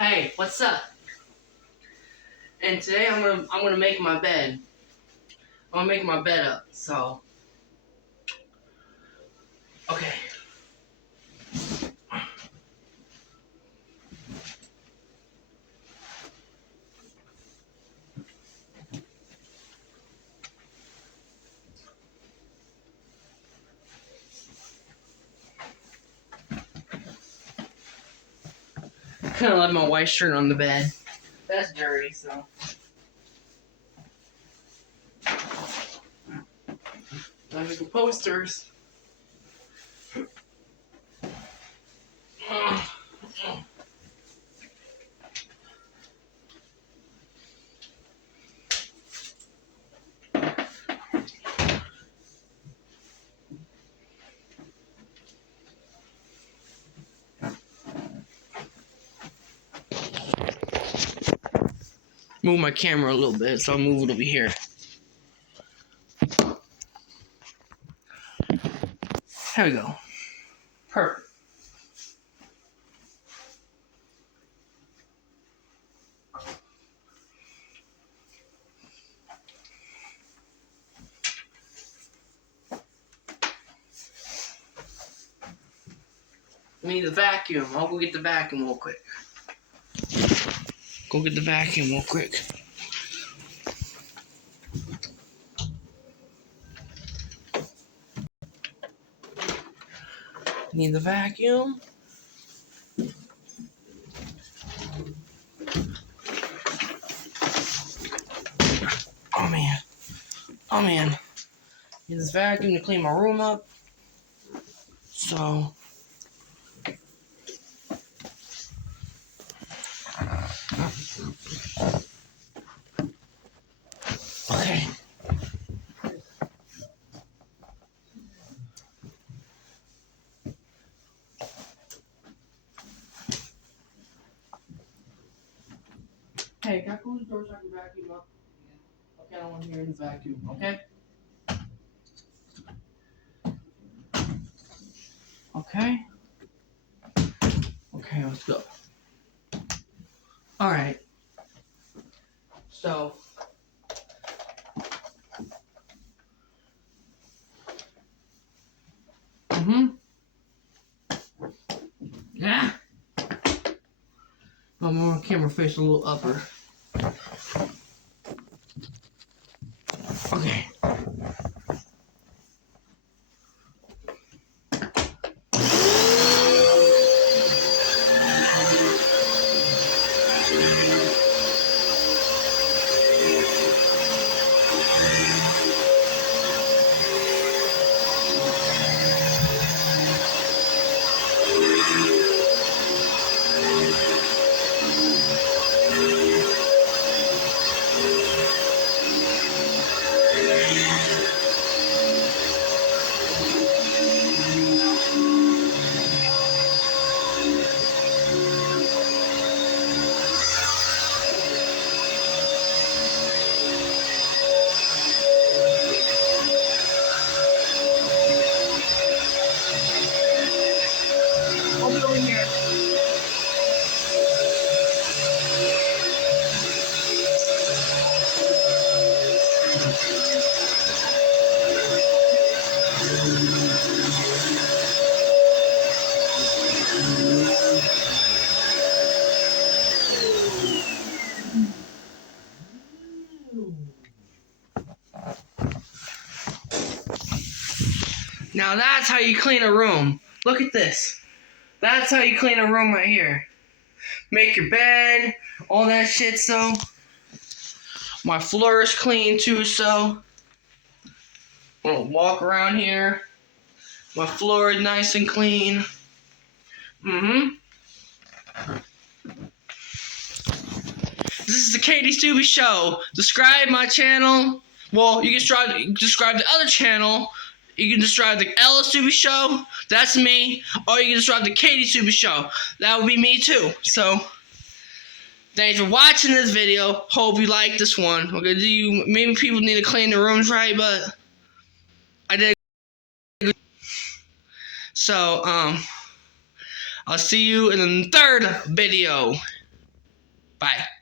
Hey, what's up? And today I'm gonna make my bed. I'm gonna make my bed up. So, okay. I kind of left my white shirt on the bed. That's dirty. So. I'm making posters. Move my camera a little bit, so I'll move it over here. There we go. Perfect. I need the vacuum. I'll go get the vacuum real quick. Go get the vacuum real quick. Need the vacuum. Oh man. Oh man. Need this vacuum to clean my room up. So. Okay. Hey, can I close the door so I can vacuum up? Okay, I don't want to hear the vacuum, okay? Okay. Okay, let's go. Alright. So. Yeah. My more camera face a little upper. Okay. I'll be over here. Now that's how you clean a room. Look at this. That's how you clean a room right here. Make your bed, all that shit, so. My floor is clean too, so. I'm gonna walk around here. My floor is nice and clean. This is the Katie Stubby Show. Subscribe my channel. Well, you can subscribe the other channel. You can subscribe the Ella Stubby Show. That's me. Or you can subscribe the Katie Stubby Show. That would be me too. So, thanks for watching this video. Hope you like this one. Okay, maybe people need to clean their rooms right, but I did. So, I'll see you in the third video. Bye.